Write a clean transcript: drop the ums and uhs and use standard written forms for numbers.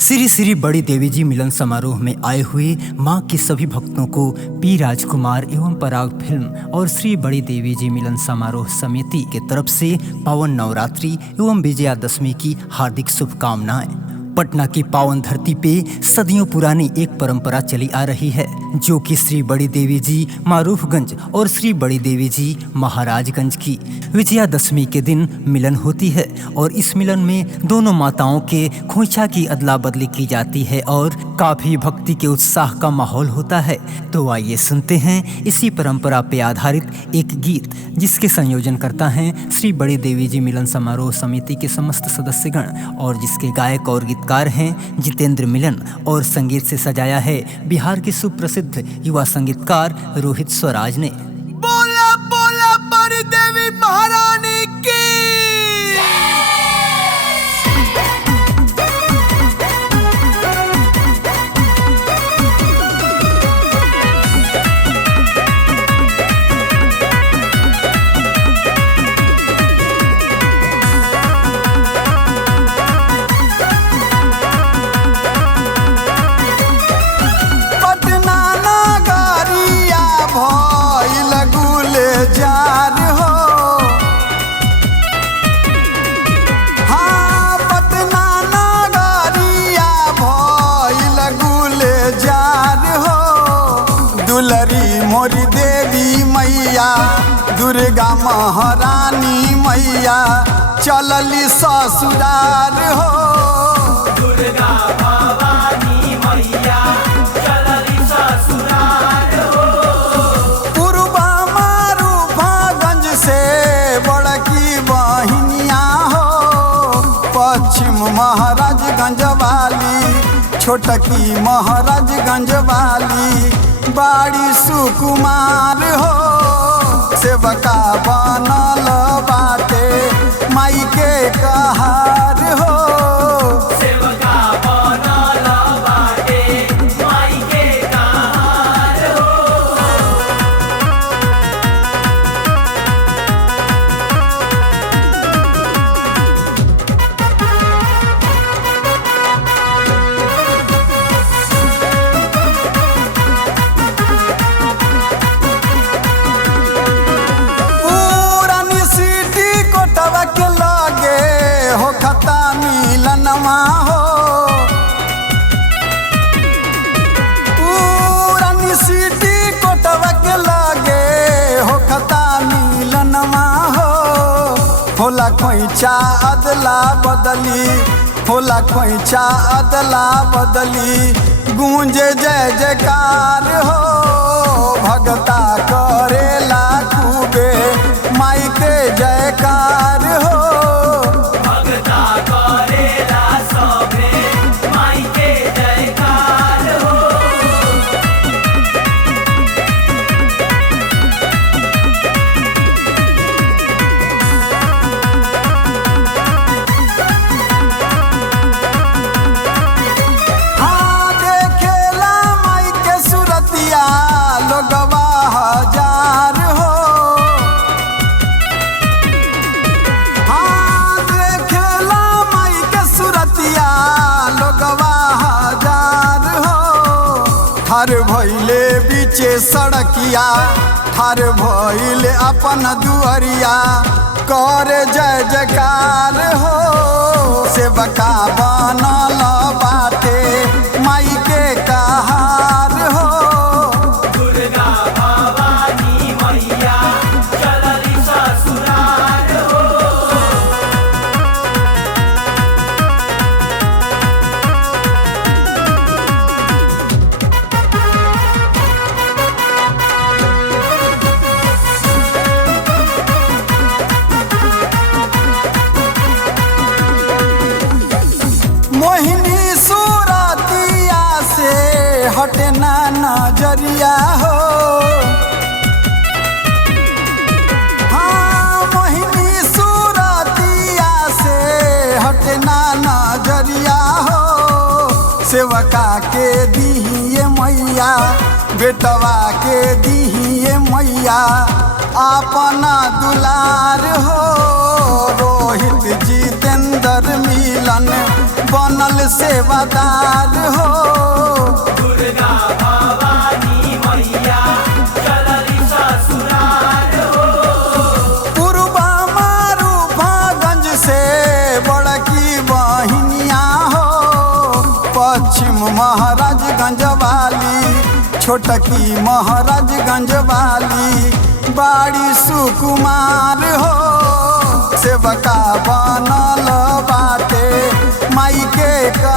श्री श्री बड़ी देवी जी मिलन समारोह में आए हुए मां के सभी भक्तों को पी राजकुमार एवं पराग फिल्म और श्री बड़ी देवी जी मिलन समारोह समिति के तरफ से पावन नवरात्रि एवं विजयादशमी की हार्दिक शुभकामनाएं। पटना की पावन धरती पे सदियों पुरानी एक परंपरा चली आ रही है, जो कि श्री बड़ी देवी जी मारूफगंज और श्री बड़ी देवी जी महाराजगंज की विजयादशमी के दिन मिलन होती है और इस मिलन में दोनों माताओं के खोइछा की अदला बदली की जाती है और काफी भक्ति के उत्साह का माहौल होता है। तो आइए सुनते हैं इसी परंपरा पे आधारित एक गीत, जिसके संयोजन करता है श्री बड़ी देवी जी मिलन समारोह समिति के समस्त सदस्यगण और जिसके गायक और गीतकार हैं जितेंद्र मिलन और संगीत से सजाया है बिहार के सुप्रसिद्ध युवा संगीतकार रोहित स्वराज ने। बोला बोला बड़ी देवी महारानी की। दुलरी मोरी देवी मैया दुर्गा महारानी मैया चलली ससुरार हो। दुर्गा भवानी मैया चलली ससुरार हो। पूर्वा मारूफगंज से बड़की बहिनिया हो, पश्चिम महाराजगंज वाली छोटकी महाराजगंज वाली बाड़ी सुकुमार हो। सेवका बनल बाटे माई के कहार हो। सेवका बनल बाटे माई के कहार हो। मिलनवा हो पुरानी सिटी कोटवा के लगे हो खता मिलनवा हो। होला खोइछा अदला बदली, होला खोइछा अदला बदली, गूंजे जय जयकार हो। भगता करेला खूबे माई के जयकार हो। ठार भइले बीचे सड़किया, ठार भइले अपन दुअरिया, करे जय जयकार हो। सेवका बनल बाटे माई के कहार हो। दुर्गा भवानी मैया चलली ससुरार हो। मोहिनी सूरतिया से हटे ना नजरिया हो। हाँ मोहिनी सूरतिया से हटे ना नजरिया हो। सेवका के दिहिए मैया, बेटवा के दिहिए मैया, अपना दुलार हो। रोहित जितेंद्र सुंदर मिलन बनल सेवादार हो। दुर्गा भवानी मैया चलली ससुराल हो। पूर्वा मारूफागंज से बड़की बहिनिया हो। पश्चिम महाराजगंज वाली छोटकी महाराजगंज वाली बाड़ी सुकुमार हो। सेवका बनल बाटे माई के का